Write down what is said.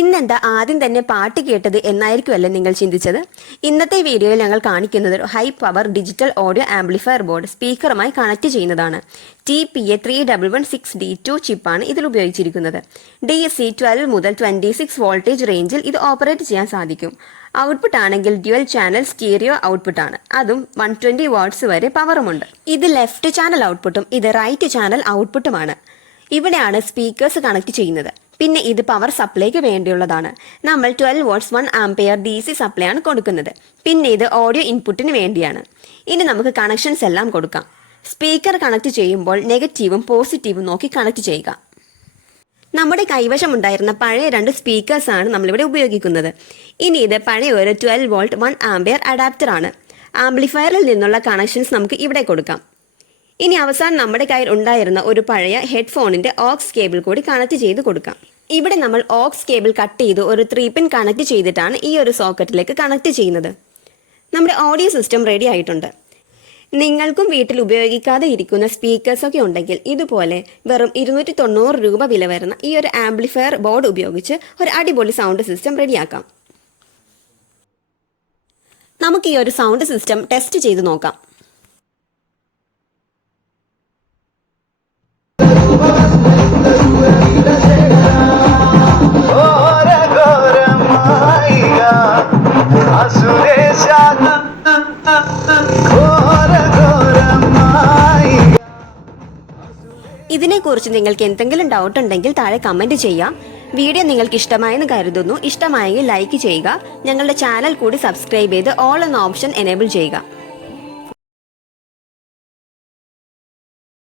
ഇന്നെന്താ ആദ്യം തന്നെ പാട്ട് കേട്ടത് എന്നായിരിക്കുമല്ലേ നിങ്ങൾ ചിന്തിച്ചത്? ഇന്നത്തെ വീഡിയോയിൽ ഞങ്ങൾ കാണിക്കുന്നത് ഒരു high power digital audio amplifier board സ്പീക്കറുമായി കണക്ട് ചെയ്യുന്നതാണ്. TPA3116D2 ചിപ്പാണ് ഇതിൽ ഉപയോഗിച്ചിരിക്കുന്നത്. DC 12 മുതൽ 26 വോൾട്ടേജ് റേഞ്ചിൽ ഇത് ഓപ്പറേറ്റ് ചെയ്യാൻ സാധിക്കും. ഔട്ട്പുട്ട് ആണെങ്കിൽ ഡ്യുവൽ ചാനൽ സ്റ്റീരിയോ ഔട്ട്പുട്ട് ആണ്, അതും 120 വാട്ട്സ് വരെ പവറുമുണ്ട്. ഇത് ലെഫ്റ്റ് ചാനൽ ഔട്ട്പുട്ടും ഇത് റൈറ്റ് ചാനൽ ഔട്ട്പുട്ടുമാണ്. ഇവിടെയാണ് സ്പീക്കേഴ്സ് കണക്ട് ചെയ്യുന്നത്. പിന്നെ ഇത് പവർ സപ്ലൈക്ക് വേണ്ടിയുള്ളതാണ്. നമ്മൾ 12 വാട്ട്സ് 1 ആംപിയർ DC സപ്ലൈ ആണ് കൊടുക്കുന്നത്. പിന്നെ ഇത് ഓഡിയോ ഇൻപുട്ടിന് വേണ്ടിയാണ്. ഇനി നമുക്ക് കണക്ഷൻസ് എല്ലാം കൊടുക്കാം. സ്പീക്കർ കണക്ട് ചെയ്യുമ്പോൾ നെഗറ്റീവും പോസിറ്റീവും നോക്കി കണക്ട് ചെയ്യുക. നമ്മുടെ കൈവശമുണ്ടായിരുന്ന പഴയ 2 സ്പീക്കേഴ്സ് ആണ് നമ്മളിവിടെ ഉപയോഗിക്കുന്നത്. ഇനി ഇത് പഴയ ഒരു 12 വോൾട്ട് 1 ആംപിയർ അഡാപ്റ്റർ ആണ്. ആംപ്ലിഫയറിൽ നിന്നുള്ള കണക്ഷൻസ് നമുക്ക് ഇവിടെ കൊടുക്കാം. ഇനി അവസാനം നമ്മുടെ കയ്യിൽ ഉണ്ടായിരുന്ന ഒരു പഴയ ഹെഡ്ഫോണിന്റെ ഓക്സ് കേബിൾ കൂടി കണക്ട് ചെയ്ത് കൊടുക്കാം. ഇവിടെ നമ്മൾ ഓക്സ് കേബിൾ കട്ട് ചെയ്ത് ഒരു 3 പിൻ കണക്ട് ചെയ്തിട്ടാണ് ഈ ഒരു സോക്കറ്റിലേക്ക് കണക്ട് ചെയ്യുന്നത്. നമ്മുടെ ഓഡിയോ സിസ്റ്റം റെഡി ആയിട്ടുണ്ട്. നിങ്ങൾക്കും വീട്ടിൽ ഉപയോഗിക്കാതെ ഇരിക്കുന്ന സ്പീക്കേഴ്സ് ഒക്കെ ഉണ്ടെങ്കിൽ ഇതുപോലെ വെറും 290 രൂപ വില വരുന്ന ഈ ഒരു ആംപ്ലിഫയർ ബോർഡ് ഉപയോഗിച്ച് ഒരു അടിപൊളി സൗണ്ട് സിസ്റ്റം റെഡിയാക്കാം. നമുക്ക് ഈ ഒരു സൗണ്ട് സിസ്റ്റം ടെസ്റ്റ് ചെയ്ത് നോക്കാം. ഇതിനെക്കുറിച്ച് നിങ്ങൾക്ക് എന്തെങ്കിലും ഡൗട്ട് ഉണ്ടെങ്കിൽ താഴെ കമന്റ് ചെയ്യാം. വീഡിയോ നിങ്ങൾക്ക് ഇഷ്ടമായെന്ന് കരുതുന്നു. ഇഷ്ടമായെങ്കിൽ ലൈക്ക് ചെയ്യുക. ഞങ്ങളുടെ ചാനൽ കൂടി സബ്സ്ക്രൈബ് ചെയ്ത് ഓൾ എന്ന ഓപ്ഷൻ എനേബിൾ ചെയ്യുക.